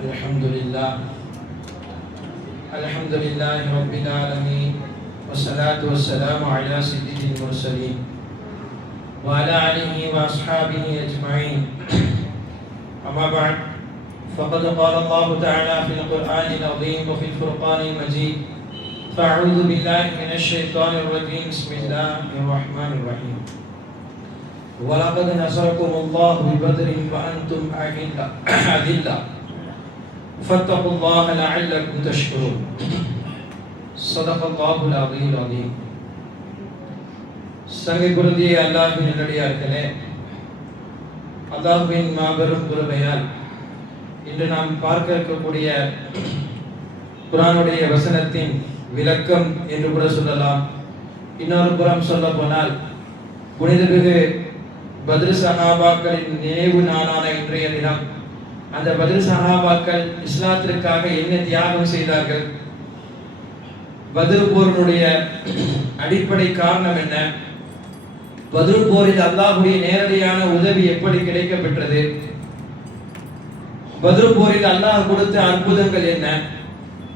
الحمد لله رب العالمين والصلاة والسلام على سيد المرسلين وعلى آله وأصحابه أجمعين. أما بعد، فقد قال الله تعالى في القرآن العظيم وفي الفرقان المجيد: فأعوذ بالله من الشيطان الرجيم. بسم الله الرحمن الرحيم. ولقد نصركم الله ببدر وأنتم أذلة فاتقوا الله لعلكم تشكرون. صدق الله العظيم العظيم. சங்கை பொருந்திய அல்லாஹ்வின் நல்லடியார்களே, அல்லாஹ்வின் மாபெரும் கிருபையால் இன்று நாம் பார்க்க இருக்கக்கூடிய குர்ஆனுடைய வசனத்தின் விளக்கம் என்று கூட சொல்லலாம். இன்னொரு புறம் சொல்ல போனால், புனிதமிகு பத்ர் சஹாபாக்களின் நினைவு நாளான இன்றைய தினம் அந்த பத்ர் சஹாபாக்கள் இஸ்லாத்திற்காக என்ன தியாகம் செய்தார்கள், பத்ர் போரினுடைய அடிப்படை காரணம் என்ன, பத்ர் போரில் அல்லாஹ்வுடைய நேரடியான உதவி எப்படி கிடைக்கப் பெற்றது, பத்ர் போரில் அல்லாஹ் கொடுத்த அற்புதங்கள் என்ன,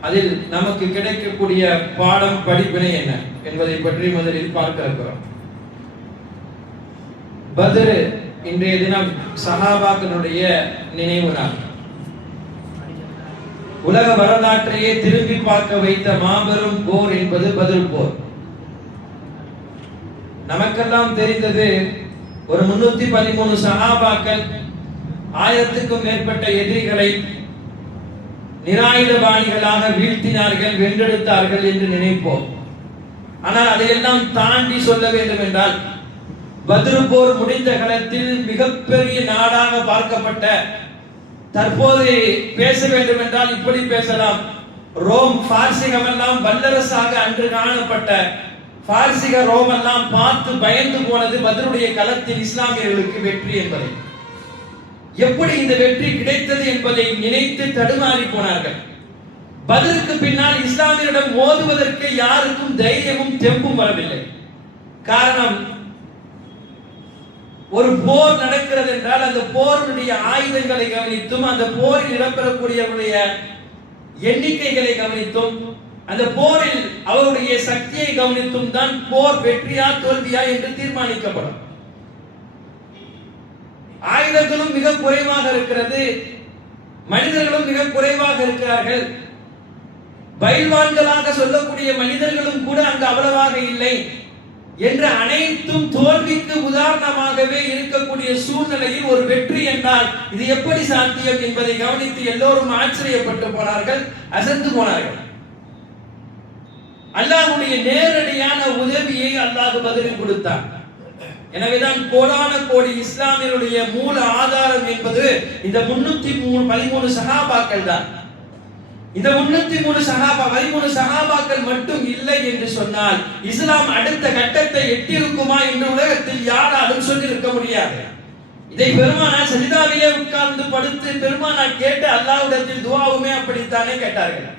அதில் நமக்கு கிடைக்கக்கூடிய பாடம் படிப்பினை என்ன என்பதை பற்றி முதலில் பார்க்க இருக்கிறோம். பத்ர் இன்றைய தினம் சஹாபாக்களுடைய நினைவு நாள். உலக வரலாற்றையே திரும்பி பார்க்க வைத்த மாபெரும் போர் என்பது பத்ர் போர். நமக்கெல்லாம் தெரிந்தது, ஒரு 313 சஹாபாக்கள் 1000க்கும் மேற்பட்ட எதிரிகளை நிராயுதபாணிகளாக வீழ்த்தினார்கள், வென்றெடுத்தார்கள் என்று நினைப்போம். ஆனால் அதையெல்லாம் தாண்டி சொல்ல வேண்டும் என்றால், பத்ர் போர் முடிந்த களத்தில் மிகப்பெரிய நாடாக பார்க்கப்பட்ட, தற்போது பேச வேண்டும் என்றால் இப்படி பேசலாம், ரோம் பார்சிகம் எல்லாம் வல்லரசாக அன்று காணப்பட்ட பார்சிக ரோம் எல்லாம் பார்த்து பயந்து போனது பத்ருடைய களத்தில் இஸ்லாமியர்களுக்கு வெற்றி என்பதை. எப்படி இந்த வெற்றி கிடைத்தது என்பதை நினைத்து தடுமாறி போனார்கள். பத்ருக்கு பின்னால் இஸ்லாமியரிடம் மோதுவதற்கு யாருக்கும் தைரியமும் தெம்பும் வரவில்லை. காரணம், ஒரு போர் நடக்கிறது என்றால் அந்த போருடைய ஆயுதங்களை கவனித்தும், அந்த போரில் இடம்பெறக்கூடியவருடைய எண்ணிக்கைகளை கவனித்தும், அந்த போரில் அவருடைய சக்தியை கவனித்தும் தான் போர் வெற்றியா தோல்வியா என்று தீர்மானிக்கப்படும். ஆயுதங்களும் மிக குறைவாக இருக்கிறது, மனிதர்களும் மிக குறைவாக இருக்கிறார்கள், பயில்வான்களாக சொல்லக்கூடிய மனிதர்களும் கூட அங்கு அவ்வளவாக இல்லை என்ற அனைத்தும் தோல்விக்கு உதாரணமாகவே இருக்கக்கூடிய சூழ்நிலையில் ஒரு வெற்றி என்றால் இது எப்படி சாத்தியம் என்பதை கவனித்து எல்லோரும் ஆச்சரியப்பட்டு போனார்கள், அசந்து போனார்கள். அல்லாஹ்வுடைய நேரடியான உதவியை அல்லாஹ் பத்ரில் கொடுத்தார். எனவேதான் கோடான கோடி இஸ்லாமியருடைய மூல ஆதாரம் என்பது இந்த 313 சஹாபாக்கள் தான். இந்த 313 சஹாபாக்கள் மட்டும் இல்லை என்று சொன்னால் இஸ்லாம் அடுத்த கட்டத்தை எட்டிருக்குமா என்று உலகத்தில் யாராலும் சொல்லியிருக்க முடியாது. இதை பெருமானார் சஜிதாவிலே உட்கார்ந்து படுத்து பெருமானார் கேட்டு அல்லாஹ்விடத்தில் துஆவுமே அப்படித்தானே கேட்டார்கள்.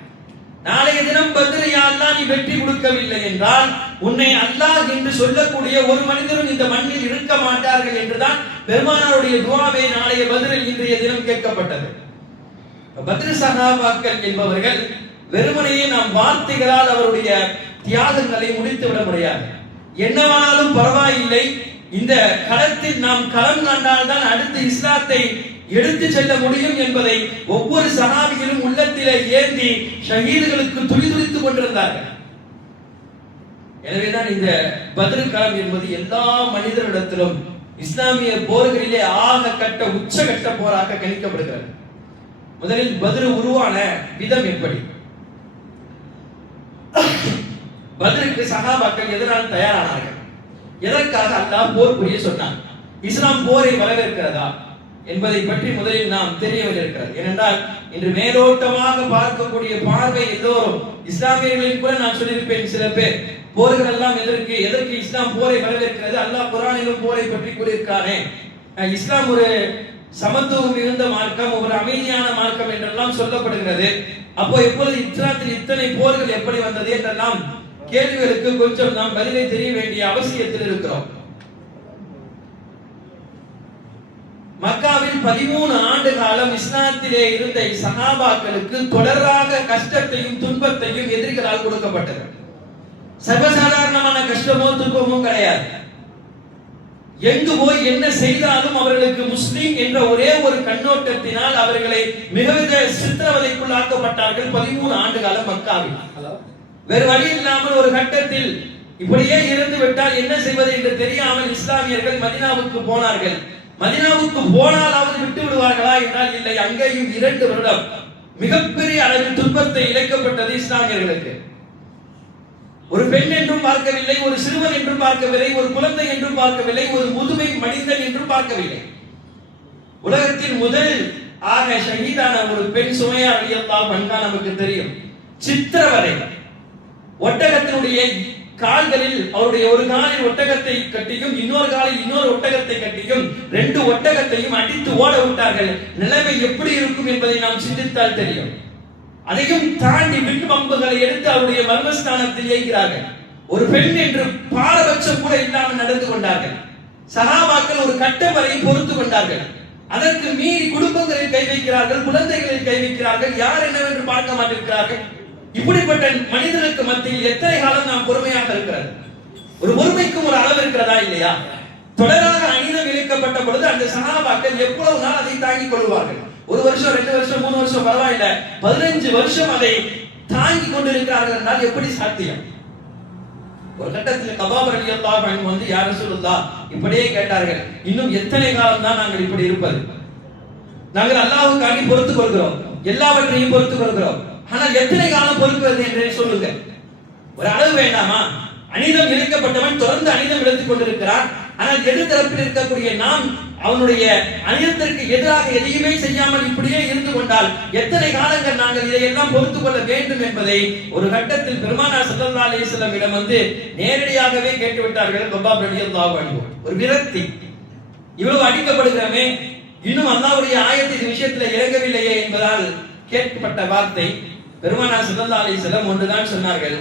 நாளைய தினம் பத்ர் யா அல்லாஹ் நீ வெற்றி கொடுக்கவில்லை என்றால் உன்னை அல்லாஹ் என்று சொல்லக்கூடிய ஒரு மனிதரும் இந்த மண்ணில் இருக்க மாட்டார்கள் என்றுதான் பெருமானாருடைய துஆவே நாளைய பத்ரில் இன்றைய தினம் கேட்கப்பட்டது. பத்ர் சஹாபாக்கள் என்பவர்கள் வெறுமனையே நாம் வார்த்தைகளால் அவருடைய தியாகங்களை முடித்து விட முடியாது. என்னவானாலும் பரவாயில்லை, இந்த களத்தில் நாம் களம் கண்டால் தான் அடுத்து இஸ்லாத்தை எடுத்து செல்ல முடியும் என்பதை ஒவ்வொரு சஹாபிகளும் உள்ளத்திலே ஏந்தி ஷஹீதுகளுக்கு துடிதுடித்துக் கொண்டிருந்தார்கள். எனவேதான் இந்த பத்ர் களம் என்பது எல்லா மனிதர்களிடத்திலும் இஸ்லாமிய போர்களிலே ஆக கட்ட உச்சகட்ட போராக கணிக்கப்படுகிறது. முதலில் பத்ர் உருவான விதம் எப்படி? பத்ருக்கு சஹாபாக்கள் எதனால் தயாரானார்கள்? எதற்காக அல்லாஹ் போர் புரிய சொன்னான்? இஸ்லாம் போரை வரவேற்கிறதா என்பதை பற்றி முதலில் நாம் தெரிய வேண்டியிருக்கிறது. ஏனென்றால் இன்று மேலோட்டமாக பார்க்கக்கூடிய பார்வை எல்லோரும், இஸ்லாமியர்களில் கூட நான் சொல்லியிருப்பேன், சில பேர் போர்கள் எல்லாம் எதற்கு இஸ்லாம் போரை வரவேற்கிறது, அல்லாஹ் குர்ஆனிலும் போரை பற்றி கூறியிருக்கானே, இஸ்லாம் ஒரு சமத்துவம் மிகுந்த மார்க்கம், ஒரு அமைதியான மார்க்கம் என்றெல்லாம் சொல்லப்படுகிறது. அப்போ எப்பொழுது இஸ்லாத்தில் இத்தனை போர்கள் எப்படி வந்தது என்றெல்லாம் கேள்விகளுக்கு கொஞ்சம் நாம் பதிலை தெரிய வேண்டிய அவசியத்தில் இருக்கிறோம். மக்காவில் 13 ஆண்டு காலம் இஸ்லாத்திலே இருந்த சஹாபாக்களுக்கு தொடராக கஷ்டத்தையும் துன்பத்தையும் எதிரிகளால் கொடுக்கப்பட்டது. சர்வசாதாரணமான கஷ்டமோ துன்பமோ கிடையாது. எங்கு போய் என்ன செய்தாலும் அவர்களுக்கு முஸ்லிம் என்ற ஒரே ஒரு கண்ணோட்டத்தினால் அவர்களை மிகவித சித்திரவதைக்குள்ளாக்கப்பட்டார்கள் 13 ஆண்டு காலம் மக்காவில். வேறு வழி இல்லாமல் ஒரு கட்டத்தில் இப்படியே இருந்து விட்டால் என்ன செய்வது என்று தெரியாமல் இஸ்லாமியர்கள் மதீனாவுக்கு போனார்கள். மதீனாவுக்கு போனாலாவது விட்டு விடுவார்களா என்றால் இல்லை. அங்கேயும் 2 வருடம் மிகப்பெரிய அளவில் துன்பத்தை இழைக்கப்பட்டது இஸ்லாமியர்களுக்கு. ஒரு பெண் என்றும் பார்க்கவில்லை, ஒரு சிறுவன் என்றும் பார்க்கவில்லை, ஒரு குழந்தை என்றும் பார்க்கவில்லை, ஒரு முதுமை மனிதன் என்றும் பார்க்கவில்லை. உலகத்தில் முதல் ஆக ஷஹீதான ஒரு பெண் சுமையா ரலியல்லாஹு அன்ஹா நமக்கு தெரியும். சித்திரவதை, ஒட்டகத்தினுடைய கால்களில் அவருடைய ஒரு காலில் ஒட்டகத்தை கட்டியும் இன்னொரு காலில் இன்னொரு ஒட்டகத்தை கட்டியும் 2 ஒட்டகத்தையும் அடித்து ஓட விட்டார்கள். நிலைமை எப்படி இருக்கும் என்பதை நாம் சிந்தித்தால் தெரியும். அதையும் தாண்டி விண்பம்புகளை எடுத்து அவருடைய மர்மஸ்தானத்தில் ஏற்கிறார்கள். ஒரு பெண் என்று பாரபட்சம் கூட இல்லாமல் நடந்து கொண்டார்கள். சஹாபாக்கள் ஒரு கட்டம் வரை பொறுத்து கொண்டார்கள். அதற்கு மீறி குடும்பங்களில் கை வைக்கிறார்கள், குழந்தைகளில் கை வைக்கிறார்கள், யார் என்னவென்று பார்க்க மாட்டிருக்கிறார்கள். இப்படிப்பட்ட மனிதர்களுக்கு மத்தியில் எத்தனை காலம் நாம் பொறுமையாக இருக்கிறது? ஒரு பொறுமைக்கும் ஒரு அளவு இருக்கிறதா இல்லையா? தொடராக அநீதம் இழைக்கப்பட்ட பொழுது அந்த சஹாபாக்கள் எவ்வளவு நாள் அதை தாங்கிக் கொள்வார்கள்? 1 வருஷம், 2 வருஷம், 3 வருஷம் பரவாயில்லை, 15 வருஷம் அதை தாங்கிக் கொண்டிருக்கிறார்கள் என்றால் எப்படி சாத்தியம்? ஒரு கட்டத்தில் கபாப் ரலியல்லாஹு அன்ஹு வந்து யா ரசூலுல்லாஹ் இப்படியே கேட்டார்கள், இன்னும் எத்தனை காலம் தான் நாங்கள் இப்படி இருப்பது? நாங்கள் அல்லாஹ்வுக்காக பொறுத்துக் கொள்கிறோம், எல்லாவற்றையும் பொறுத்துக் கொள்கிறோம், ஆனால் எத்தனை காலம் பொறுக்கிறது என்றே சொல்லுங்க. ஒரு அளவு வேண்டாமா? அநீதம் இழைக்கப்பட்டவன் தொடர்ந்து அநீதம் இழைத்துக் கொண்டிருக்கிறான். ஆனால் எதிர்த்தரப்பில் இருக்கக்கூடிய நாம் அவனுடைய அநீதத்திற்கு எதிராக எதையுமே செய்யாமல் இப்படியே இருந்து கொண்டால் எத்தனை காலங்கள் நாங்கள் இதையெல்லாம் பொறுத்துக் கொள்ள வேண்டும் என்பதை ஒரு கட்டத்தில் பெருமானார் ஸல்லல்லாஹு அலைஹி வஸல்லம் இடம் வந்து நேரடியாகவே கேட்டுவிட்டார்கள். கபாப் ரலியல்லாஹு அன்ஹு ஒரு விரக்தி, இவ்வளவு அடிக்கப்படுகிறோமே, இன்னும் அல்லாஹ்வுடைய ஆயத்து இந்த விஷயத்தில் இறங்கவில்லையே என்பதால் கேட்கப்பட்ட வார்த்தை பெருமானார் ஸல்லல்லாஹு அலைஹி வஸல்லம் ஒன்றுதான் சொன்னார்கள்.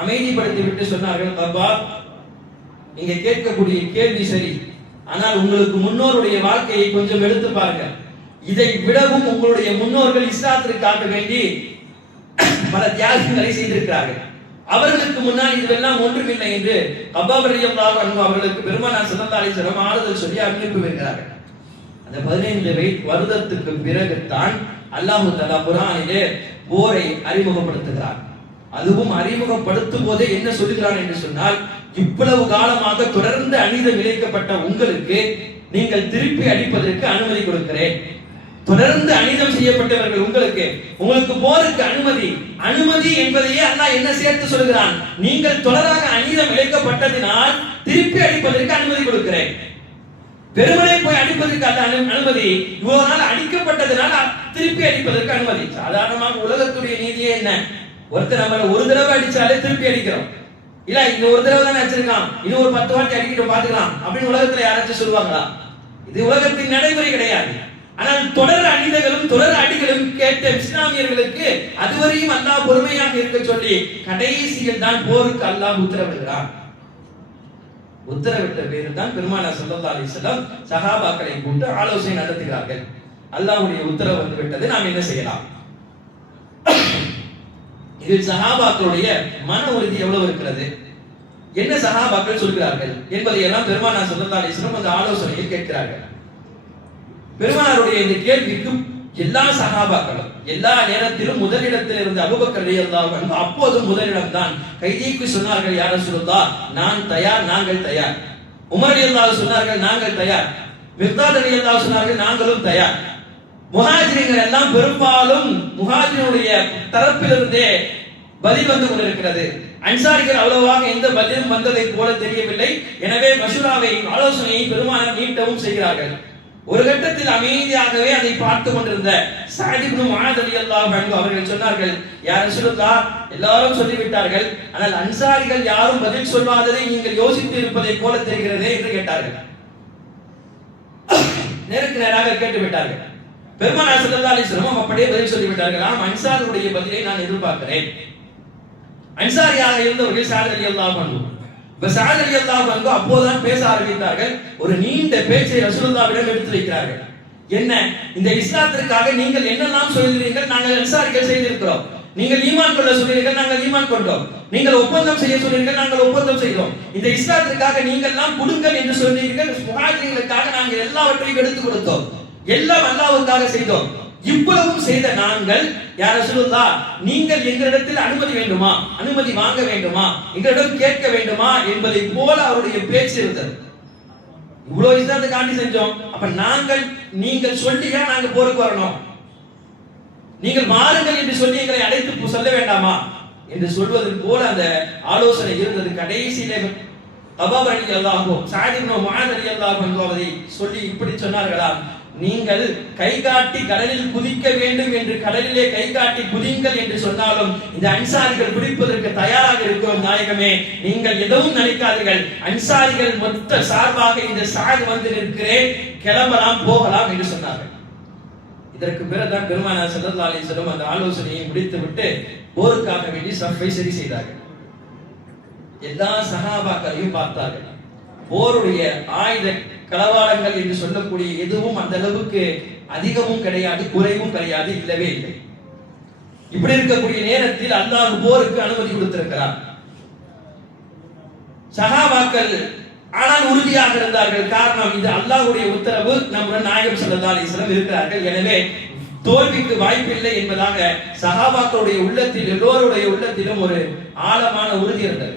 அமைதிப்படுத்தி விட்டு சொன்னார்கள், கபாப் நீங்க கேட்கக்கூடிய கேள்வி சரி, ஆனால் உங்களுக்கு முன்னோருடைய வாழ்க்கையை கொஞ்சம் எடுத்து பாருங்க. இதை விடவும் உங்களுடைய முன்னோர்கள் இஸ்லாத்திற்காக வேண்டி பல தியாகங்களை செய்திருக்கிறார்கள். அவர்களுக்கு முன்னால் இதுவெல்லாம் ஒன்றுமில்லை என்று கபாப் ரலியல்லாஹு அன்ஹு அவர்களுக்கு பெருமானார் ஸல்லல்லாஹு அலைஹி வஸல்லம் ஆறுதல் சொல்லி அனுப்பி வைக்கிறார்கள். அந்த 15 வருடத்துக்கு பிறகு தான் அல்லாஹ் தஆலா குர்ஆனிலே போரை அறிமுகப்படுத்துகிறார். அதுவும் அறிமுகப்படுத்தும் போதே என்ன சொல்லுகிறான் என்று சொன்னால், இவ்வளவு காலமாக தொடர்ந்து அநீதம் இழைக்கப்பட்ட உங்களுக்கு நீங்கள் திருப்பி அடிப்பதற்கு அனுமதி கொடுக்கிறேன். தொடர்ந்து அநீதம் செய்யப்பட்டவர்கள் உங்களுக்கு போருக்கு அனுமதி என்பதையே அல்லாஹ் என்ன சேர்த்து சொல்கிறான், நீங்கள் தொடராக அநீதம் இழைக்கப்பட்டதினால் திருப்பி அடிப்பதற்கு அனுமதி கொடுக்கிறேன். வெறுமனே போய் அடிப்பதற்கு அனுமதி, இவ்வளவு நாள் அடிக்கப்பட்டதனால திருப்பி அடிப்பதற்கு அனுமதி. சாதாரணமாக உலகத்துடைய நீதியே என்ன? ஒருத்தர் நம்மள ஒரு தடவை அடிச்சாலே திருப்பி அடிக்கிறோம். இல்ல இந்த ஒரு தடவை தான் அடிச்சிருக்கான், இன்னும் ஒரு 10 வாட்டி அடிக்கிட்டு பாத்துக்கலாம் அப்படின்னு உலகத்துல யாராச்சும் சொல்லுவாங்களா? இது உலகத்தின் நடைமுறை கிடையாது. ஆனால் தொடர் அநீதங்களும் தொடர் அடிகளும் கேட்ட இஸ்லாமியர்களுக்கு அதுவரையும் அல்லாஹ் பொறுமையாக இருக்க சொல்லி கடைசியில் தான் போருக்கு அல்லாஹ் உத்தரவிடுகிறான். உத்தரவிட்ட பேரில் தான் பெருமானார் ஸல்லல்லாஹு அலைஹி வஸல்லம் சஹாபாக்களை கூட்டு ஆலோசனை நடத்துகிறார்கள். அல்லாஹ்வுடைய உத்தரவு வந்து விட்டது, நாம் என்ன செய்யலாம்? இதில் சஹாபாக்களுடைய மன உறுதி எவ்வளவு இருக்கிறது, என்ன சஹாபாக்கள் சொல்கிறார்கள் என்பதை எல்லாம் பெருமானார் ஸல்லல்லாஹு அலைஹி வஸல்லம் அந்த ஆலோசனையில் கேட்கிறார்கள். பெருமானாருடைய இந்த கேள்விக்கு எல்லா சஹாபாக்களும் எல்லா நேரத்திலும் முதலிடத்தில் இருந்த அபூபக்கர் ரலியல்லாஹு அன்ஹு அப்போதும் முதலிடம் தான். கைதிக்கு சொன்னார்கள், யா ரசூலுல்லாஹ் நான் தயார், நாங்கள் தயார். உமர் ரலியல்லாஹு சொன்னார்கள், நாங்கள் தயார். மிக்தாத் ரலியல்லாஹு சொன்னார்கள், நாங்களும் தயார். முஹாஜிர்கள் எல்லாம் பெரும்பாலும் முஹாஜினுடைய தரப்பிலிருந்தே பதில் வந்து கொண்டிருக்கிறது. அன்சாரிகள் அவ்வளவாக எந்த பதிலும் வந்ததை போல தெரியவில்லை. எனவே மஷூராவை ஆலோசனையை பெருமானார் நீட்டவும் செய்கிறார்கள். ஒரு கட்டத்தில் அமைதியாகவே அதை பார்த்து கொண்டிருந்த சஅத் இப்னு முஆத் ரலியல்லாஹு அன்ஹு அவர்கள் சொன்னார்கள், யா ரசூலுல்லாஹ் எல்லாரும் சொல்லிவிட்டார்கள், ஆனால் அன்சாரிகள் யாரும் பதில் சொல்லாததை நீங்கள் யோசித்து இருப்பதை போல தெரிகிறதே என்று கேட்டார்கள். நேருக்கு நேராக கேட்டு விட்டார்கள். பெருமானார் ஸல்லல்லாஹு அலைஹி வஸல்லம் அப்படியே பதில் சொல்லிவிட்டார்கள், ஆம் அன்சாரியுடைய பதிலை நான் எதிர்பார்க்கிறேன். அன்சாரியாக இருந்தவர்கள் சஅத் ரலியல்லாஹு அன்ஹு. சஅத் ரலியல்லாஹு அன்ஹு அப்போதான் பேச ஆரம்பித்தார்கள். ஒரு நீண்ட பேச்சை ரசூலுல்லாஹ்விடம் எடுத்து வைக்கிறார்கள். என்ன இந்த இஸ்லாத்திற்காக நீங்கள் என்னெல்லாம் சொல்கிறீர்கள், நாங்கள் அன்சாரிகள் செய்திருக்கிறோம். நீங்கள் ஈமான் கொள்ள சொல்கிறீர்கள், நாங்கள் ஈமான் கொண்டோம். நீங்கள் ஒப்பந்தம் செய்ய சொல்கிறீர்கள், நாங்கள் ஒப்பந்தம் செய்தோம். இந்த இஸ்லாத்திற்காக நீங்கள் எல்லாம் கொடுங்கள் என்று சொன்னீர்கள். முஹாஜிர்களுக்காக நாங்கள் எல்லாவற்றையும் எடுத்து கொடுத்தோம், எல்லாம் அல்லாஹ்வுக்காக செய்தோம். இவ்வளவும் செய்த நாங்கள் யா ரசூலுல்லாஹ், நீங்கள் எங்களிடத்தில் அனுமதி வேண்டுமா, அனுமதி வாங்க வேண்டுமா, எங்களிடம் கேட்க வேண்டுமா என்பதை போல அவருடைய பேச்சு இருந்தது. இவ்வளவு இஸ்லாத்துக்காண்டி செஞ்சோம், அப்ப நாங்கள் நீங்கள் சொல்லியா நாங்க போருக்கு வரணும், நீங்கள் மாறுங்கள் என்று சொல்லி எங்களை அழைத்து சொல்ல வேண்டாமா என்று சொல்வது போல அந்த ஆலோசனை இருந்தது. கடைசியிலே அபூ ரலியல்லாஹு ஸஅத் இப்னு முஆத் ரலியல்லாஹு அன்ஹு சொல்லி இப்படி சொன்னார்களா, நீங்கள் கை காட்டி கடலில் குதிக்க வேண்டும் என்று கடலிலே கை காட்டி குதிங்கள் என்று சொன்னாலும் இந்த அன்சாரிகள் குதிப்பதற்கு தயாராக இருக்கிறோம் நாயகமே, நீங்கள் எதுவும் நினைக்காதீர்கள், அன்சாரிகள் மொத்த சார்பாக இந்த ஸஅத் வந்து நிற்கிறேன், கிளம்பலாம் போகலாம் என்று சொன்னார்கள். இதற்கு பிறகுதான் பெருமானார் ஸல்லல்லாஹு அலைஹி வஸல்லம் அந்த ஆலோசனையை முடித்துவிட்டு போருக்காக வேண்டி சஃபை சரி செய்தார்கள். எல்லா சஹாபாக்களையும் பார்த்தார்கள். போருடைய ஆயுத களவாடங்கள் என்று சொல்லக்கூடிய எதுவும் அந்த அளவுக்கு அதிகமும் கிடையாது, குறைவும் கிடையாது, இல்லவே இல்லை. இப்படி இருக்கக்கூடிய நேரத்தில் அல்லாஹ் போருக்கு அனுமதி கொடுத்திருக்கிறார். சஹாபாக்கள் ஆனால் உறுதியாக இருந்தார்கள். காரணம், இது அல்லாஹ்வுடைய உத்தரவு, நம்முடன் நாயகம் ஸல்லல்லாஹு அலைஹி வஸல்லம் இருக்கிறார்கள், எனவே தோல்விக்கு வாய்ப்பில்லை என்பதாக சஹாபாக்களுடைய உள்ளத்தில், எல்லோருடைய உள்ளத்திலும் ஒரு ஆழமான உறுதி இருந்தது.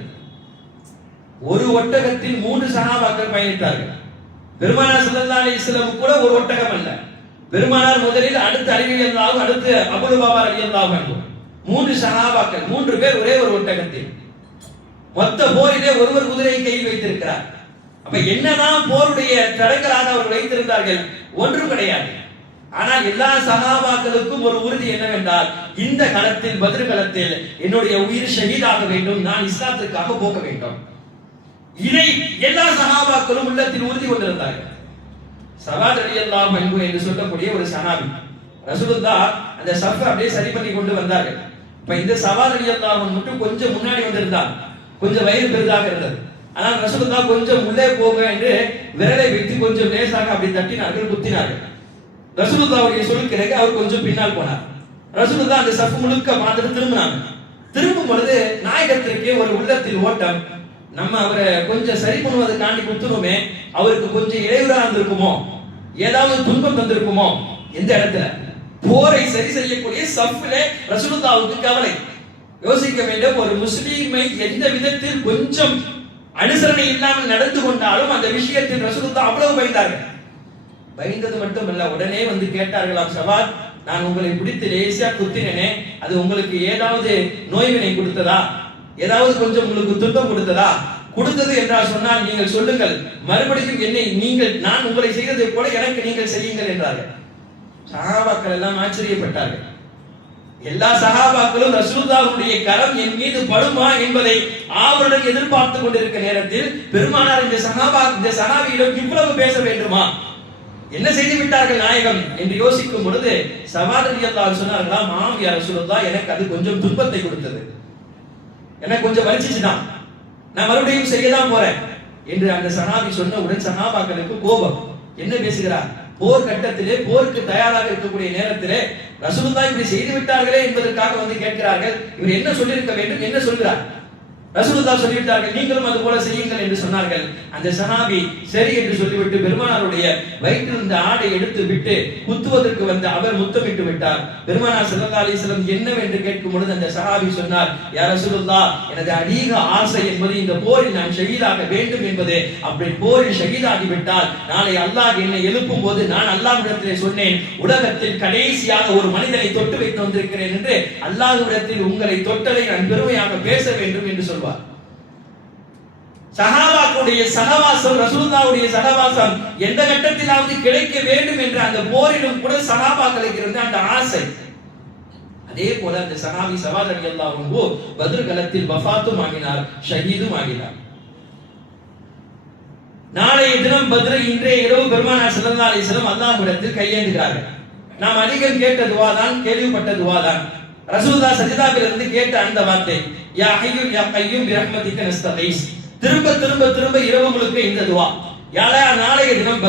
ஒரு ஒட்டகத்தில் 3 சஹாபாக்கள் பயணித்தார்கள். பெருமானார் ஸல்லல்லாஹு அலைஹி வஸல்லம் கூட ஒரு ஒட்டகம் அல்ல. பெருமானார் முதலில், அடுத்து அலி ரலியல்லாஹு, அடுத்து அபூ லூபாபா ரலியல்லாஹு அன்ஹு, 3 சஹாபாக்கள், 3 பேர் ஒரே ஒரு ஒட்டகத்தில். மொத்த போரிலே ஒருவர் குதிரையை கையில் வைத்திருக்கிறார். அப்ப என்னதான் போருடைய தடங்களாக அவர் வைத்திருந்தார்கள், ஒன்றும் கிடையாது. ஆனால் எல்லா சஹாபாக்களுக்கும் ஒரு உறுதி என்னவென்றால், இந்த களத்தில், பத்ர் களத்தில் என்னுடைய உயிர் ஷஹீதாக வேண்டும், நான் இஸ்லாத்துக்காக போக வேண்டும். இதை எல்லா சஹாபாக்களும் உள்ளத்தில் உறுதி கொண்டிருந்தார்கள். ஸஅத் ரலியல்லாஹு அன்ஹு என்று சொல்லக்கூடிய ஒரு சஹாபி, ரசூலுல்லாஹ் அந்த சஃப் அப்படியே சரி பண்ணி கொண்டு வந்தார்கள். இப்ப இந்த ஸஅத் ரலியல்லாஹு அன்ஹு மட்டும் கொஞ்சம் முன்னாடி வந்திருந்தார், கொஞ்சம் வயிறு பெரிதாக இருந்தது. ஆனால் ரசூலுல்லாஹ் கொஞ்சம் உள்ளே போக என்று விரலை வைத்து கொஞ்சம் லேசாக அப்படி தட்டினார்கள், குத்தினார்கள். ரசூலுல்லாஹ்வுடைய சொல்லுக்கு அவர் கொஞ்சம் பின்னால் போனார். ரசூலுல்லாஹ் அந்த சஃப் முழுக்க பார்த்துட்டு திரும்பினாங்க. திரும்பும் பொழுது நாயகத்திற்கே ஒரு உள்ளத்தில் ஓட்டம், நம்ம அவரை கொஞ்சம் சரி பண்ணுவதற்காண்டி குத்துணுமே, அவருக்கு கொஞ்சம் இடையூறா இருந்திருக்குமோ, ஏதாவது துன்பம் தந்திருக்குமோ. எந்த இடத்துல போரை சரி செய்யக்கூடிய சஃப்லே ரசூலுல்லாஹ்வுக்கு கவலை. யோசிக்க வேண்டும், ஒரு முஸ்லீமை எந்த விதத்தில் கொஞ்சம் அனுசரணை இல்லாமல் நடந்து கொண்டாலும் அந்த விஷயத்தில் ரசூலுல்லாஹ் அவ்வளவு பயந்தார்கள். பயந்தது மட்டுமல்ல, உடனே வந்து கேட்டார்களாம், ஸஅத், நான் உங்களை பிடித்து லேசியா குத்தினேனே, அது உங்களுக்கு ஏதாவது நோய்வினை கொடுத்ததா, ஏதாவது கொஞ்சம் உங்களுக்கு துன்பம் கொடுத்ததா? கொடுத்தது என்றால் சொன்னால் நீங்கள் சொல்லுங்கள், மறுபடியும் என்னை நீங்கள், நான் உங்களை செய்ததை போல எனக்கு நீங்கள் செய்யுங்கள் என்றார்கள். சஹாபாக்கள் எல்லாம் ஆச்சரியப்பட்டார்கள். எல்லா சஹாபாக்களும் ரசூலுல்லாஹ்வுடைய கரம் என் மீது படுமா என்பதை ஆவலுடன் எதிர்பார்த்து கொண்டிருக்க நேரத்தில் பெருமானார் இந்த சஹாபியிடம் இவ்வளவு பேச வேண்டுமா, என்ன செய்து விட்டார்கள் நாயகம் என்று யோசிக்கும் பொழுது ஸஅத் ரலியல்லாஹு அன்ஹு சொன்னார்களாம், ஆம் யா ரசூலுல்லாஹ், எனக்கு அது கொஞ்சம் துன்பத்தை கொடுத்தது, எனக்கு கொஞ்சம் வலிச்சிச்சுதான், நான் மறுபடியும் செய்யதான் போறேன் என்று அந்த சஹாபி சொன்னவுடன் சஹாபாக்களுக்கு கோபம். என்ன பேசுகிறார்? போர் கட்டத்திலே, போருக்கு தயாராக இருக்கக்கூடிய நேரத்திலே ரசூலுல்லாஹ் இப்படி செய்து விட்டார்களே என்பதற்காக வந்து கேட்கிறார்கள். இவர் என்ன சொல்லியிருக்க வேண்டும், என்ன சொல்கிறார்? ரசூலுல்லாஹ் சொல்லிவிட்டார்கள், நீங்களும் அது போல செய்யுங்கள் என்று சொன்னார்கள். அந்த சஹாபி சரி என்று சொல்லிவிட்டு பெருமானாருடைய வயிற்றிலிருந்த ஆடை எடுத்து விட்டு குத்துவதற்கு வந்த அவர் முத்தமிட்டு விட்டார். பெருமானார் ஸல்லல்லாஹு அலைஹி வஸல்லம் என்னவென்று கேட்கும் பொழுது அந்த சஹாபி சொன்னார், யா ரசூலுல்லாஹ், எனது அதிக ஆசை என்பது இந்த போரில் நான் ஷஹீதாக வேண்டும் என்பது. அப்படி போரில் ஷஹீதாகி விட்டால் நாளை அல்லாஹ் என்னை எழுப்பும் போது நான் அல்லாஹ்விடத்திலே சொன்னேன், உலகத்தில் கடைசியாக ஒரு மனிதனை தொட்டு வைத்து வந்திருக்கிறேன் என்று, அல்லாஹ்விடத்தில் உங்களை தொட்டதை நான் பெருமையாக பேச வேண்டும் என்று சொல்வார். சஹாபாக்களுடைய சகவாசம், ரசூலுல்லாஹ்வுடைய சகவாசம் எந்த கட்டத்திலாவது கிடைக்க வேண்டும் என்ற அந்த போரிலும் கூட சஹாபாக்களுக்கு இருந்த அந்த ஆசை. அதே போல அந்த சஹாபி ஸஅத் ரலியல்லாஹு அன்ஹு பத்ர் களத்தில் வஃபாத்தும் ஆகினார், ஷஹீதும் ஆகினார். நாளைய தினம் பத்ர், இன்றைய இரவு பெருமானார் ஸல்லல்லாஹு அலைஹி வஸல்லம் அல்லாஹ்விடத்தில் கையேந்துகிறார்கள். நாம் அதிகம் கேட்ட துஆ தான், கேள்விப்பட்ட துஆ தான். ரசூலுல்லாஹ் சஜிதாவில் இருந்து கேட்ட அந்த வார்த்தை, யா ஹய்யு யா கய்யூம் பிரஹ்மதிக நஸ்தகீஸ். திரும்ப திரும்ப திரும்ப இரவு முழுக்க இந்த துஆ. நாளைய தினம்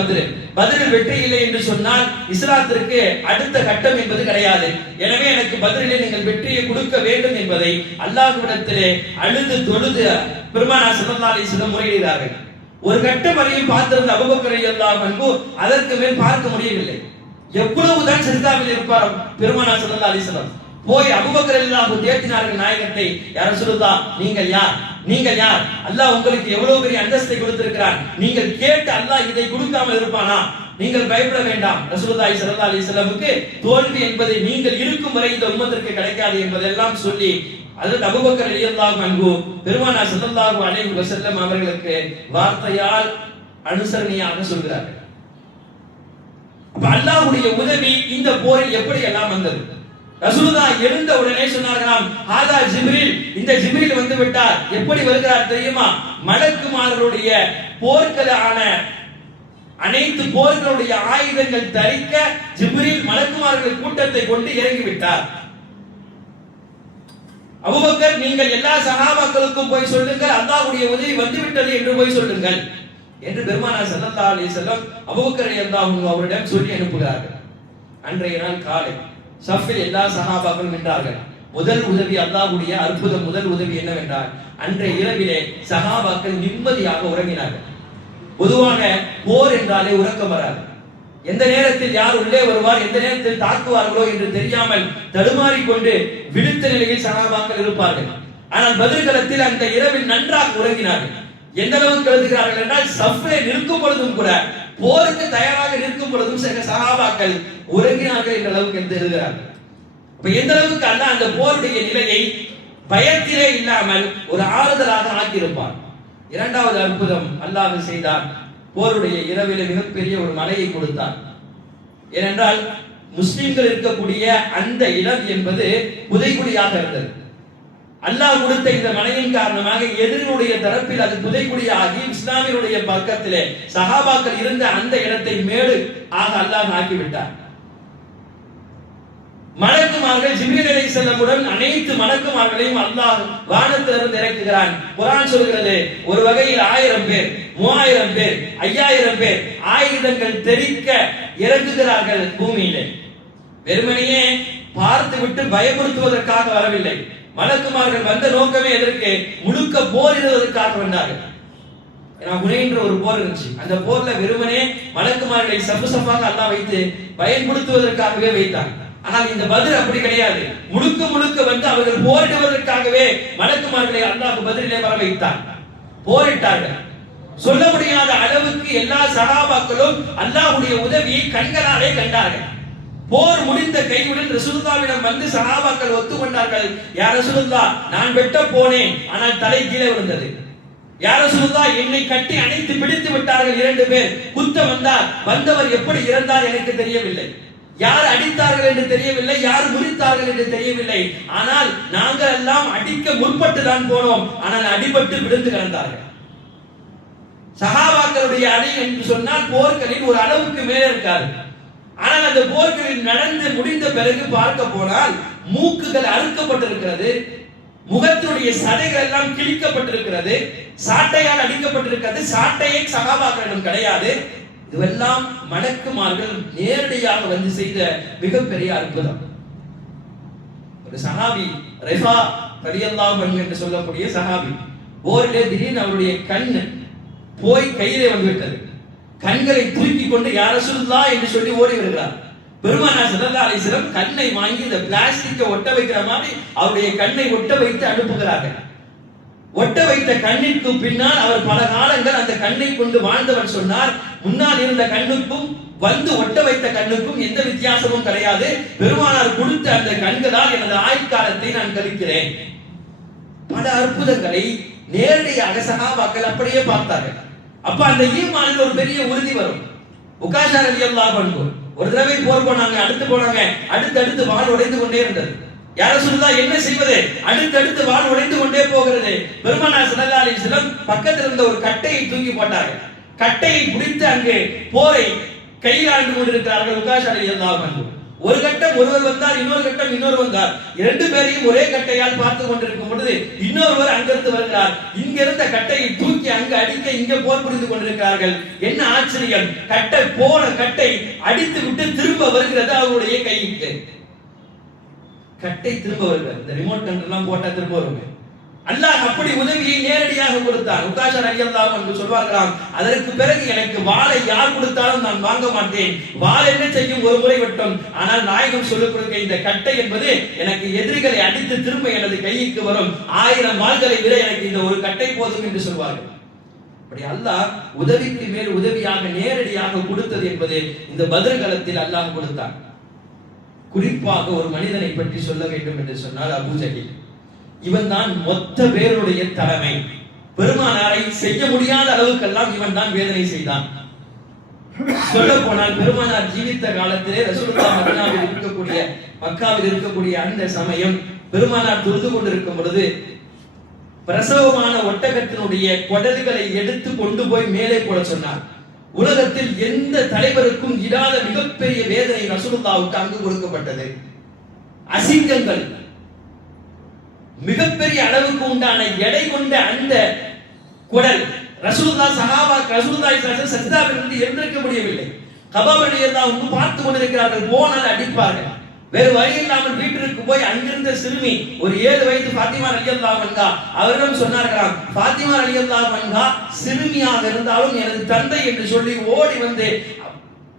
பதிலில் வெற்றி இல்லை என்று சொன்னால் இஸ்லாத்திற்கு அடுத்த கட்டம் என்பது கிடையாது. எனவே எனக்கு பதிலிலே நீங்கள் வெற்றியை கொடுக்க வேண்டும் என்பதை அல்லாஹ்விடத்திலே அழுது தொழுது பெருமானார் ஸல்லல்லாஹு அலைஹி வஸல்லம் முறையிடுகிறார்கள். ஒரு கட்டம் வரையும் பார்த்திருந்த அபூபக்கர் ரலியல்லாஹு அன்ஹு அதற்கு மேல் பார்க்க முடியவில்லை. எவ்வளவுதான் சிறுதாவில் இருப்பார் பெருமானார் ஸல்லல்லாஹு அலைஹி வஸல்லம். போய் அபூபக்கர் ரலியல்லாஹு தேற்றினார்கள் நாயகத்தை, யா ரசூலுல்லாஹ் நீங்கள் யார்? அல்லாஹ் உங்களுக்கு எவ்வளவு பெரிய அந்தஸ்தை கொடுத்திருக்கிறான், நீங்கள் கேட்டு அல்லாஹ் இதை கொடுக்காமல் இருப்பானா? நீங்கள் பயப்பட வேண்டாம். ரசூலுல்லாஹி ஸல்லல்லாஹு அலைஹி வஸல்லமுக்கு தோல்வி என்பதை நீங்கள் இருக்கும் வரை இந்த உம்மத்திற்கு கிடைக்காது என்பதெல்லாம் சொல்லி அதற்கு அபூபக்கர் ரலியல்லாஹு அன்ஹு பெருமானார் ஸல்லல்லாஹு அலைஹி வஸல்லம் அவர்களுக்கு வார்த்தையால் அனுசரணையாக சொல்கிறார்கள். அப்ப அல்லாஹ்வுடைய உதவி இந்த போரில் எப்படி எல்லாம் வந்தது? ரசூலுல்லாஹ் எழுந்த உடனே சொன்னார்களாம், ஹாதா ஜிப்ரீல், இந்த ஜிப்ரீல் வந்து விட்டார். எப்படி வருகிறார் தெரியுமா? மலக்குமார்களுடைய போர்களான அனைத்து போர்களுடைய ஆயுதங்கள் தரிக்க ஜிப்ரீல் மலக்குமார்கள் கூட்டத்தை கொண்டு இறங்கி விட்டார். அபூபக்கர், நீங்கள் எல்லா சஹாபாக்களுக்கும் போய் சொல்லுங்கள், அல்லாஹ்வுடைய உதவி வந்துவிட்டது என்று போய் சொல்லுங்கள் என்று பெருமானார் ஸல்லல்லாஹு அலைஹி வஸல்லம் அபூபக்கர் ரலியல்லாஹு அன்ஹு அவரிடம் சொல்லி அனுப்புகிறார்கள். அன்றைய நாள் காலை சஃபில் எல்லா சஹாபாக்களும் நின்றார்கள். முதல் உதவி அல்லாஹ்வுடைய அற்புத முதல் உதவி என்னவென்றால், அன்றைய இரவிலே சஹாபாக்கள் நிம்மதியாக உறங்கினார்கள். பொதுவாக போர் என்றாலே உறக்கம் வராது. எந்த நேரத்தில் யார் உள்ளே வருவார், எந்த நேரத்தில் தாக்குவார்களோ என்று தெரியாமல் தடுமாறிக்கொண்டு விழித்த நிலையில் சஹாபாக்கள் இருப்பார்கள். ஆனால் பத்ர் களத்தில் அந்த இரவில் நன்றாக உறங்கினார்கள். எந்த அளவுக்கு எழுதுகிறார்கள் என்றால், சஃபிலே நிற்கும் பொழுதும் கூட, போருக்கு தயாராக நிற்கும் பொழுதும் சஹாபாக்கள் உறங்கினார்கள் என்ற அளவுக்கு எழுதுகிறார்கள். இப்ப எந்த அளவுக்கு அல்லாஹ் அந்த போருடைய நிலையை பயத்திலே இல்லாமல் ஒரு ஆறுதலாக ஆக்கியிருப்பார். இரண்டாவது அற்புதம் அல்லாஹ் செய்தார். போருடைய இரவிலே மிகப்பெரிய ஒரு மலையை கொடுத்தார். ஏனென்றால் முஸ்லிம்கள் இருக்கக்கூடிய அந்த இடம் என்பது புதைகுடியாக இருந்தது. அல்லாஹ் கொடுத்த இந்த மலையின் காரணமாக எதிரினுடைய தரப்பில் அது புதைகுடியாகி இஸ்லாமியருடைய பக்கத்திலே சஹாபாக்கள் இருந்த அந்த இடத்தை மேடு ஆக அல்லாஹ் ஆக்கிவிட்டார். மலக்குமார்கள் ஜிப்ரீல் அலைஹிஸ்ஸலாமுடன் அனைத்து மலக்குமார்களையும் அல்லாஹ் வானத்திலிருந்து இறக்குகிறான். குர்ஆன் சொல்கிறது, ஒரு வகையில் 1000 பேர், 3000 பேர், 5000 பேர் ஆயுதங்கள் தெரிக்க இறங்குகிறார்கள் பூமியிலே. வெறுமனையே பார்த்து விட்டு பயமுறுத்துவதற்காக வரவில்லை. மலக்குமார்கள் வந்த நோக்கமே எதற்கு? முழுக்க போரிடுவதற்காக வந்தார்கள். ஹுனைன்ற ஒரு போர் இருந்துச்சு. அந்த போர்ல வெறுமனே மலக்குமார்களை சப்பு சப்பாக அல்லாஹ் வைத்து பயன்படுத்துவதற்காகவே வைத்தார். ஆனால் இந்த பத்ர் அப்படி கிடையாது. முழுக்க முழுக்க வந்து அவர்கள் போரிடுவதற்காகவே மலக்குமார்களை அல்லாஹ் பத்ரிலே வர வைத்தார். போரிட்டார்கள். சொல்ல முடியாத அளவுக்கு எல்லா சஹாபாக்களும் அல்லாஹ்வுடைய உதவியை கண்களாலே கண்டார்கள். போர் முடிந்த கையுடன் ரசூலுல்லாஹ்விடம் வந்து சஹாபாக்கள் ஒத்துக்கொண்டார்கள். யா ரசூலுல்லாஹ், நான் வெட்ட போனேன், ஆனால் தலை கீழே விழுந்தது. யா ரசூலுல்லாஹ், என்னை கட்டி அணைத்து பிடித்து விட்டார்கள் 2 பேர். குத்த வந்தவர் எப்படி இறந்தார் எனக்கு தெரியவில்லை. யார் அடித்தார்கள் என்று தெரியவில்லை, யார் முறித்தார்கள் என்று தெரியவில்லை. ஆனால் நாங்கள் எல்லாம் அடிக்க முற்பட்டு தான் போனோம், ஆனால் அடிபட்டு விழுந்து கிடந்தார்கள். சஹாபாக்களுடைய அணி என்று சொன்னால் போர்களில் ஒரு அளவுக்கு மேலே இருக்காது. ஆனால் அந்த போர்களில் நடந்து முடிந்த பிறகு பார்க்க போனால் மூக்குகள் அறுக்கப்பட்டிருக்கிறது, முகத்தினுடைய சதைகள் எல்லாம் கிழிக்கப்பட்டிருக்கிறது, சாட்டையால் அடிக்கப்பட்டிருக்கிறது. சாட்டையே சஹாபாக்களிடம் கிடையாது. இதுவெல்லாம் மலக்குமார்கள் நேரடியாக வந்து செய்த மிகப்பெரிய அற்புதம். ஒரு சஹாபி ரிஃபா ரலியல்லாஹு அன்ஹு என்று சொல்லக்கூடிய சஹாபி, போரிலே திடீர்னு அவருடைய கண் போய் கையிலே வந்துவிட்டது. கண்களை தூக்கி கொண்டு யா ரசூலுல்லாஹ் என்று சொல்லி ஓடி வருகிறார். பெருமானார் ஸல்லல்லாஹு அலைஹி வஸல்லம் கண்ணை வாங்கி இந்த பிளாஸ்டிக்கை ஒட்ட வைக்கிற மாதிரி அவருடைய கண்ணை ஒட்ட வைத்து அனுப்புகிறார்கள். ஒட்ட வைத்த கண்ணிற்கு பின்னால் அவர் பல காலங்கள் அந்த கண்ணை கொண்டு வாழ்ந்தவர் சொன்னார், முன்னால் இருந்த கண்ணுக்கும் வந்து ஒட்ட வைத்த கண்ணுக்கும் எந்த வித்தியாசமும் கிடையாது. பெருமானார் கொடுத்த அந்த கண்களால் எனது ஆயுட்காலத்தை நான் கழிக்கிறேன். பல அற்புதங்களை நேரடியாக சஹாபாக்கள் அப்படியே பார்த்தார்கள். அப்ப அந்த ஈமானில் ஒரு பெரிய உறுதி வரும். உகாஷா ரலியல்லாஹு அன்ஹு ஒரு தடவை போர் போனாங்க, அடுத்து வாள் உடைந்து கொண்டே இருந்தது. யா ரசூலுல்லாஹ், என்ன செய்வது? அடுத்து வாள் உடைந்து கொண்டே போகிறது. பெருமானார் ஸல்லல்லாஹு அலைஹி வஸல்லம் பக்கத்தில் இருந்த ஒரு கட்டையை தூக்கி போட்டார்கள். கட்டையை பிடித்து அங்கே போரை கையாண்டு கொண்டிருக்கிறார்கள் உகாஷா ரலியல்லாஹு அன்ஹு. ஒரு கட்டம் ஒருவர் வந்தார், இன்னொரு கட்டம் இன்னொரு வந்தார். இரண்டு பேரையும் ஒரே கட்டையால் பார்த்து கொண்டிருக்கும் பொழுது இன்னொருவர் அங்கிருந்து வருகிறார். இங்கிருந்த கட்டையை தூக்கி அங்கு அடிக்க இங்க போர் புரிந்து கொண்டிருக்கிறார்கள். என்ன ஆச்சரியம்! கட்டை அடித்து விட்டு திரும்ப வருகிறது அவருடைய கைக்கு. கட்டை திரும்ப வருகிறது. இந்த ரிமோட் கண்ட்ரோல் போட்டா திரும்ப வருங்க. அல்லாஹ் அப்படி உதவியை நேரடியாக கொடுத்தான். உக்காஷா ரலியல்லாஹு அன்ஹு சொல்வார்களாம், அதற்கு பிறகு எனக்கு வாளை யார் கொடுத்தாலும் நான் வாங்க மாட்டேன். வாள் என்ன செய்யும், ஒரு முறை மட்டும். ஆனால் நாயகம் சொல்லிக் கொடுக்க இந்த கட்டை என்பது எனக்கு எதிரிகளை அடித்து திரும்ப எனது கைக்கு வரும். 1000 வாள்களை விட எனக்கு இந்த ஒரு கட்டை போதும் என்று சொல்வார்கள். அப்படி அல்லாஹ் உதவிக்கு மேல் உதவியாக நேரடியாக கொடுத்தது என்பது இந்த பத்ர் களத்தில் அல்லாஹ் கொடுத்தான். குறிப்பாக ஒரு மனிதனை பற்றி சொல்ல வேண்டும் என்று சொன்னால் அபூ ஜஹீல். இவன் தான் மொத்த பேருடைய தலைமை. பெருமானாரை செய்ய முடியாத அளவுக்கெல்லாம் இவன் தான் வேதனை செய்தான். சொல்ல போனால் பெருமானார் ஜீவித்த காலத்திலே ரசூலுல்லாஹ் மக்காவில் இருக்கக்கூடிய அந்த சமயம் பெருமானார் தொழுது கொண்டிருக்கும் பொழுது பிரசவமான ஒட்டகத்தினுடைய குடல்களை எடுத்து கொண்டு போய் மேலே போட சொன்னார். உலகத்தில் எந்த தலைவருக்கும் இடாத மிகப்பெரிய வேதனை ரசூலுல்லாஹ்வுக்கு அங்கு கொடுக்கப்பட்டது. அசிங்கங்கள், மிகப்பெரிய அளவுக்கு உண்டான எடை கொண்ட அந்த குடல் ரசூலுல்லாஹ் சஜ்தாவிலிருந்து எழுந்திருக்க முடியவில்லை. கபாப் ரலியல்லாஹு பார்த்து கொண்டிருக்கிறார்கள். போனால் அடிப்பார்கள். வேறு வழி இல்லாமல் வீட்டிற்கு போய் அங்கிருந்த சிறுமி ஒரு 7 வயது ஃபாத்திமா ரலியல்லாஹு அன்ஹா அவரிடம் சொன்னார்களாம், ஃபாத்திமா ரலியல்லாஹு அன்ஹா சிறுமியாக இருந்தாலும் எனது தந்தை என்று சொல்லி ஓடி வந்து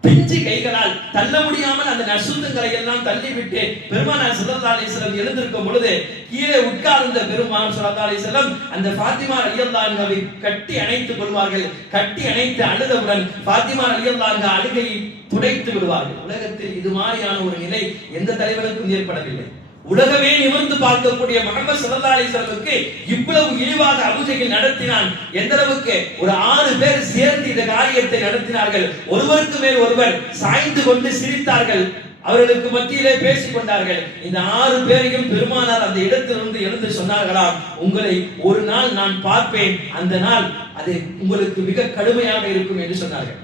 பிஞ்சு கைகளால் தள்ள முடியாமல் அந்த நசுத்தங்களை எல்லாம் தள்ளிவிட்டு பெருமானார் ஸல்லல்லாஹு அலைஹி வஸல்லம் எழுந்திருக்கும் பொழுது கீழே உட்கார்ந்த பெருமானார் ஸல்லல்லாஹு அலைஹி வஸல்லம் அந்த ஃபாத்திமா ரலியல்லாஹு அன்ஹாவை கட்டி அணைத்துக் கொள்வார்கள். கட்டி அணைத்து அழுதவுடன் ஃபாத்திமா ரலியல்லாஹு அன்ஹா அழுகையை துடைத்து விடுவார்கள். உலகத்தில் இது மாதிரியான ஒரு நிலை எந்த தலைவருக்கும் ஏற்படவில்லை. உலகமே நிமிர்ந்து பார்க்கக்கூடிய முஹம்மது ஸல்லல்லாஹு அலைஹி வஸல்லமுக்கு இவ்வளவு இழிவாக அபூ ஜஹீல் நடத்தினான். எந்த அளவுக்கு ஒரு 6 பேர் சேர்ந்து இந்த காரியத்தை நடத்தினார்கள். ஒருவருக்கு மேல் ஒருவர் சாய்ந்து கொண்டு சிரித்தார்கள். அவர்களுக்கு மத்தியிலே பேசிக் கொண்டார்கள். இந்த 6 பேரையும் பெருமானார் அந்த இடத்திலிருந்து எழுந்து சொன்னார்களாம், உங்களை ஒரு நாள் நான் பார்ப்பேன், அந்த நாள் அது உங்களுக்கு மிக கடுமையாக இருக்கும் என்று சொன்னார்கள்.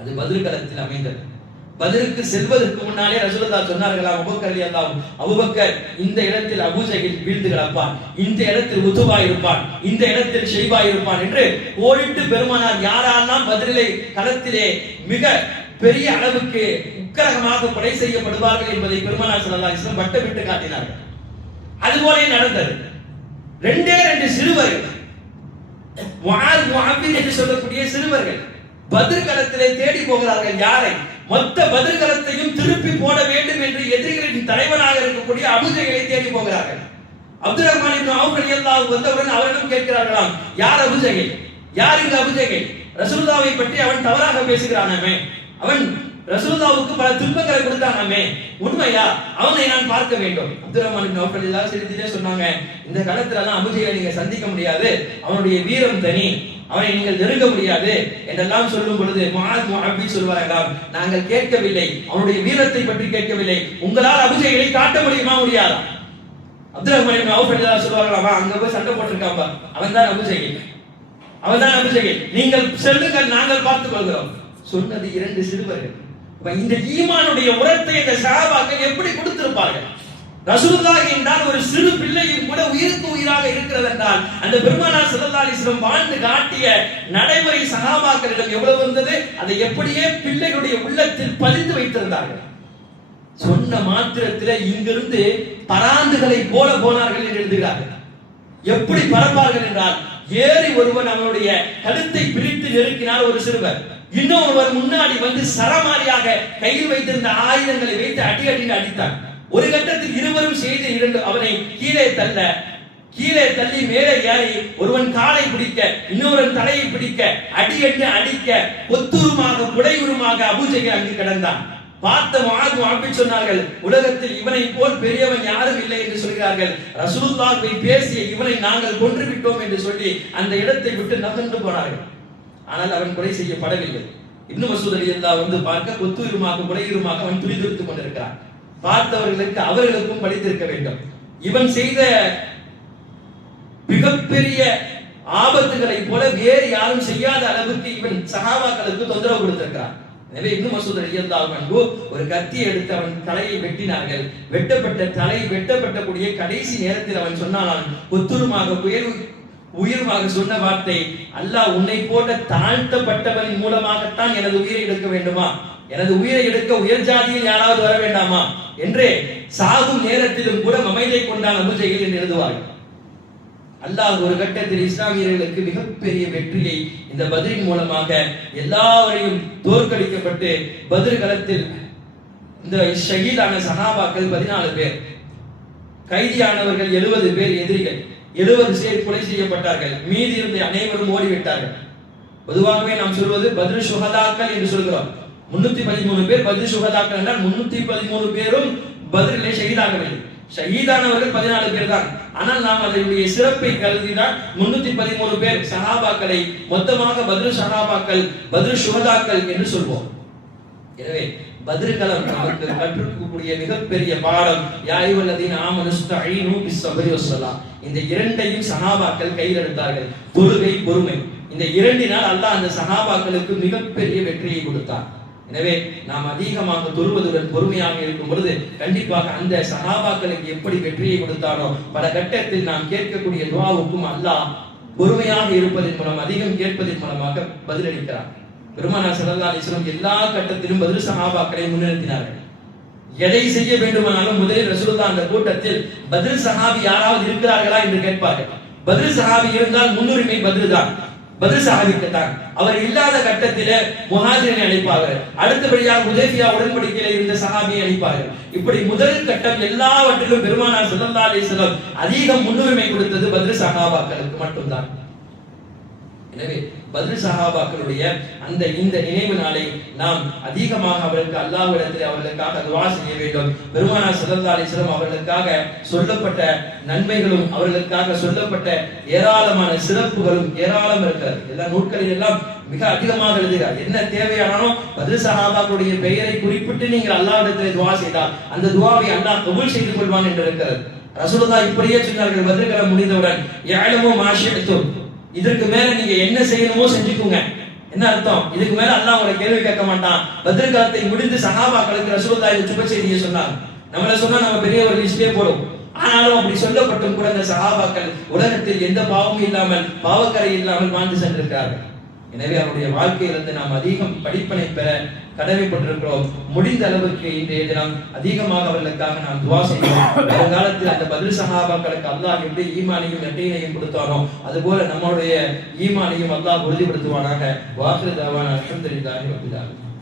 அது பத்ர் களத்தில் அமைந்தது. பத்ருக்கு செல்வதற்கு முன்னாலே ரசூலுல்லாஹ் சொன்னார்களாம், அபூபக்கர் ரலியல்லாஹு அபூபக்கர் இந்த இடத்தில் அபூ ஜஹீல் வீழ்ந்து கிடப்பான், இந்த இடத்தில் உதுபா இருப்பான், இந்த இடத்தில் ஷைபா இருப்பான் என்று ஓடிட்டு பெருமானார் யாரெல்லாம் பத்ரிலே களத்திலே மிக பெரிய அளவுக்கு உக்கிரகமாக கொலை செய்யப்படுவார்கள் என்பதை பெருமானார் ஸல்லல்லாஹு அலைஹி வஸல்லம் வட்டமிட்டு காட்டினார்கள். அதுபோலே நடந்தது. 2 சிறுவர்கள், முஆத் முஅப்பித் என்று சொல்லக்கூடிய சிறுவர்கள் பத்ர் களத்திலே தேடி போகிறார்கள். யாரை? மொத்த பத்ர் களத்தையும் திருப்பி போட வேண்டும் என்று எதிரிகளின் தலைவனாக இருக்கக்கூடிய அபூ ஜஹீலை தேடி போகிறார்கள். அப்துல் ரஹ்மான் இப்னு அவுஃப் ரலியல்லாஹு வந்தவுடன் அவரிடம் கேட்கிறார்களாம், யார் அபூ ஜஹீல்? யார் இந்த அபூ ஜஹீல்? ரசூலுல்லாஹ்வை பற்றி அவன் தவறாக பேசுகிறானாமே, அவன் ரசூலுல்லாஹ்வுக்கு பல துன்பங்களை கொடுத்தானாமே, உண்மையா? அவனை நான் பார்க்க வேண்டும். அப்துல் ரஹ்மான் இப்னு அவுஃப் ரலியல்லாஹு சிரித்துட்டே சொன்னாங்க, இந்த காலத்துல எல்லாம் அபூ ஜஹீலை நீங்க சந்திக்க முடியாது, அவனுடைய வீரம் தனி, அவனை நீங்கள் நெருங்க முடியாது என்றெல்லாம் சொல்லும் பொழுது முஆத் முஅப்பித் சொல்வார்களாம், நாங்கள் கேட்கவில்லை, அவனுடைய வீரத்தை பற்றி கேட்கவில்லை, உங்களால் அபூ ஜஹீலை காட்ட முடியுமா முடியாதா? அப்துல் ரஹ்மான் இப்னு அவுஃப் ரலியல்லாஹு சொல்வார்களாம், அங்க போய் சண்டை போட்டுருக்கான் பார், அவன்தான் அபூ ஜஹீல், அவன்தான் அபூ ஜஹீல், நீங்கள் செல்லுங்கள், நாங்கள் பார்த்துக் கொள்கிறோம். சொன்னது 2 சிறுவர்கள். இந்த ஈமானுடைய உரத்தை இந்த சஹாபாக்கள் எப்படி கொடுத்திருப்பார்கள்? ரசூலுல்லாஹ் என்றால் ஒரு சிறு பிள்ளையும் கூட உயிருக்கு உயிராக இருக்கிறது என்றால் அந்த பெருமானார் ஸல்லல்லாஹு அலைஹி வஸல்லம் வாழ்ந்து காட்டிய நடைமுறை சஹாபாக்களிடம் எவ்வளவு இருந்தது, அதை எப்படியே பிள்ளைகளுடைய உள்ளத்தில் பதிந்து வைத்திருந்தார்கள். சொன்ன மாத்திரத்திலே இங்கிருந்து பராந்துகளை போல போனார்கள் என்று எழுதுகிறார்கள். எப்படி பறப்பார்கள் என்றால், ஏறி ஒருவன் அவனுடைய கழுத்தை பிரித்து நெருக்கினார் ஒரு சிறுவர், இன்னொருவர் முன்னாடி வந்து சரமாரியாக கையில் வைத்திருந்த ஆயுதங்களை வைத்து அடி அடின்னு அடித்தார். ஒரு கட்டத்தில் இருவரும் செய்து அவனை கீழே தள்ளி மேலே ஏறி ஒருவன் காலை பிடிக்க, இன்னொருவன் தலையை பிடிக்க, அடி என்று அடிக்க, கொத்துருமாக புடையுருமாக அபூ ஜஹீல் அங்கு கிடந்தான். பார்த்த முஆத் முஅப்பித் சொன்னார்கள், உலகத்தில் இவனை போல் பெரியவன் யாரும் இல்லை என்று சொல்கிறார்கள். ரசூலுல்லாஹ்வை பேசிய இவனை நாங்கள் கொன்று விட்டோம் என்று சொல்லி அந்த இடத்தை விட்டு நகர்ந்து போனார்கள். ஆனால் அவன் கொலை செய்யப்படவில்லை. இப்னு மஸ்ஊத் ரலியல்லாஹு வந்து பார்க்க கொத்துருமாக புடையுருமாக அவன் துடிதுடித்துக் கொண்டிருக்கிறான். பார்த்தவர்களுக்கு அவர்களுக்கும் படித்திருக்க வேண்டும். இவன் செய்த மிகப்பெரிய ஆபத்துகளை போல வேறு யாரும் செய்யாத அளவுக்கு இவன் சஹாபாக்களுக்கு தொந்தரவு கொடுத்திருக்கிறான். எனவே இப்னு மஸ்ஊத் ரலியல்லாஹு அன்ஹு ஒரு கத்தி எடுத்து அவன் தலையை வெட்டினார்கள். வெட்டப்பட்ட கூடிய கடைசி நேரத்தில் அவன் சொன்னான், கொத்துருமாக உயிருமாக சொன்ன வார்த்தை, அல்லாஹ் உன்னை போன்ற தாழ்த்தப்பட்டவனின் மூலமாகத்தான் எனது உயிரை எடுக்க வேண்டுமா? எனது உயிரை எடுக்க உயர் ஜாதியில் யாராவது வர வேண்டாமா என்று சாகும் நேரத்திலும் கூட மமைதை கொண்டான் அபூ ஜஹல் என்று எழுதுவார்கள். அல்லாஹ் ஒரு கட்டத்தில் இஸ்லாமியர்களுக்கு மிகப்பெரிய வெற்றியை இந்த பத்ரின் மூலமாக எல்லாவரையும் தோற்கடிக்கப்பட்டு பத்ர் களத்தில் இந்த ஷஹீதான சஹாபாக்கள் 14 பேர், கைதியானவர்கள் 70 பேர் எதிரிகள், 70 பேர் கொலை செய்யப்பட்டார்கள். மீதி இருந்த அனைவரும் ஓடிவிட்டார்கள். பொதுவாகவே நாம் சொல்வது பத்ர் ஷுஹதாக்கள் என்று சொல்கிறோம். 313 பேர் பத்ர் ஷுஹதாக்கள் என்றால் 313 பேரும் பத்ரிலே ஷஹீதாகவில்லை. ஷஹீதானவர்கள் 14 பேர் தான். ஆனால் நாம் அதனுடைய சிறப்பை கருதினால் 313 பேர் சஹாபாக்களை மொத்தமாக பத்ர் சஹாபாக்கள், பத்ர் ஷுஹதாக்கள் என்று சொல்வோம். எனவே பத்ர் களம் நமக்கு கற்றுக்கக்கூடிய மிகப்பெரிய பாடம், யா அய்யுஹல்லதீன ஆமனு ஸ்தஈனு பிஸ்ஸப்ரி வஸ்ஸலாம். இந்த இரண்டையும் சஹாபாக்கள் கையில் எடுத்தார்கள். தொழுகை, பொறுமை, இந்த இரண்டினால் அல்லாஹ் அந்த சஹாபாக்களுக்கு மிகப்பெரிய வெற்றியை கொடுத்தான். எனவே நாம் அதிகமாக தொழுவதுடன் பொறுமையாக இருக்கும் பொழுது கண்டிப்பாக அந்த சஹாபாக்களுக்கு எப்படி வெற்றியை கொடுத்தானோ பல கட்டத்தில் நாம் கேட்கக்கூடிய துஆவுக்கும் அல்லாஹ் பொறுமையாக இருப்பதன் மூலம், அதிகம் கேட்பதன் மூலமாக பதிலளிக்கிறார். பெருமானார் ஸல்லல்லாஹு அலைஹி வஸல்லம் எல்லா கட்டத்திலும் பத்ர் சஹாபாக்களை முன்னிறுத்தினார்கள். எதை செய்ய வேண்டுமானாலும் முதலில் ரசூலுல்லாஹ் அந்த கூட்டத்தில் பத்ர் சஹாபி யாராவது இருக்கிறார்களா என்று கேட்பார்கள். பத்ர் சஹாபி இருந்தால் முன்னுரிமை பத்ர் தான், பத்ர் சஹாபிக்கு தான். அவர் இல்லாத கட்டத்திலே முஹாஜிரை அழைப்பார்கள். அடுத்தபடியாக ஹுதைபியா உடன்படிக்கையில் இருந்த சஹாபியை அழைப்பார்கள். இப்படி முதல் கட்டம் எல்லாவற்றிலும் பெருமானார் ஸல்லல்லாஹு அலைஹி வஸல்லம் அதிகம் முன்னுரிமை கொடுத்தது பத்ர் சஹாபாக்களுக்கு மட்டும்தான். எனவே பத்ர் சஹாபாக்களுடைய இந்த நினைவு நாளை நாம் அதிகமாக அவர்களுக்கு அல்லாஹ்விடத்தில் அவர்களுக்காக துஆ செய்ய வேண்டும். பெருமானார் ஸல்லல்லாஹு அலைஹி வஸல்லம் அவர்களுக்காக சொல்லப்பட்ட நன்மைகளும் அவர்களுக்காக சொல்லப்பட்ட ஏராளமான சிறப்புகளும் ஏராளம் இருக்கிறது. எல்லா நூட்களில் எல்லாம் மிக அதிகமாக எழுதுகிறார். என்ன தேவையானாலும் பத்ர் சஹாபாக்களுடைய பெயரை குறிப்பிட்டு நீங்கள் அல்லாஹ்விடத்தில் துஆ செய்தால் அந்த துஆவை அல்லாஹ் கபூல் செய்து கொள்வான் என்று இருக்கிறது. ரசூலுல்லாஹ் இப்படியே சொன்னார்கள், பத்ர் களம் முடிந்தவுடன் யஅலமு மா ஷிஅ்தும், இதற்கு மேல நீங்க என்ன செய்யணுமோ செஞ்சுக்கோங்க. என்ன அர்த்தம்? இதுக்கு மேல அல்லாஹ் உங்களை கேள்வி கேட்க மாட்டான். பத்ர் களத்தை முடிந்து சஹாபாக்களுக்கு ரசூலுல்லாஹ் இந்த சுப செய்தியை சொன்னாங்க. நம்மள சொன்னா நம்ம பெரிய ஒரு லிஸ்டே போடும். ஆனாலும் அப்படி சொல்லப்பட்டும் கூட அந்த சஹாபாக்கள் உலகத்தில் எந்த பாவமும் இல்லாமல், பாவக்கரை இல்லாமல் வாழ்ந்து சென்றிருக்கிறார்கள். எனவே அவருடைய வாழ்க்கையிலிருந்து நாம் அதிகம் படிப்பினை பெற கடமைப்பட்டிருக்கிறோம். முடிந்த அளவுக்கு இன்றைய தினம் அதிகமாக அவர்களுக்காக நாம் துஆ செய்வோம். வருங்காலத்தில் அந்த பத்ர் சஹாபாக்களுக்கு அல்லாஹ் எப்படி ஈமானையும் யகீனையும் கொடுத்தானோ அதுபோல நம்மளுடைய ஈமானையும் அல்லாஹ் உறுதிப்படுத்துவானாக. வாஹிரு தஅவானா அல்ஹம்துலில்லாஹி ரப்பில் ஆலமீன்.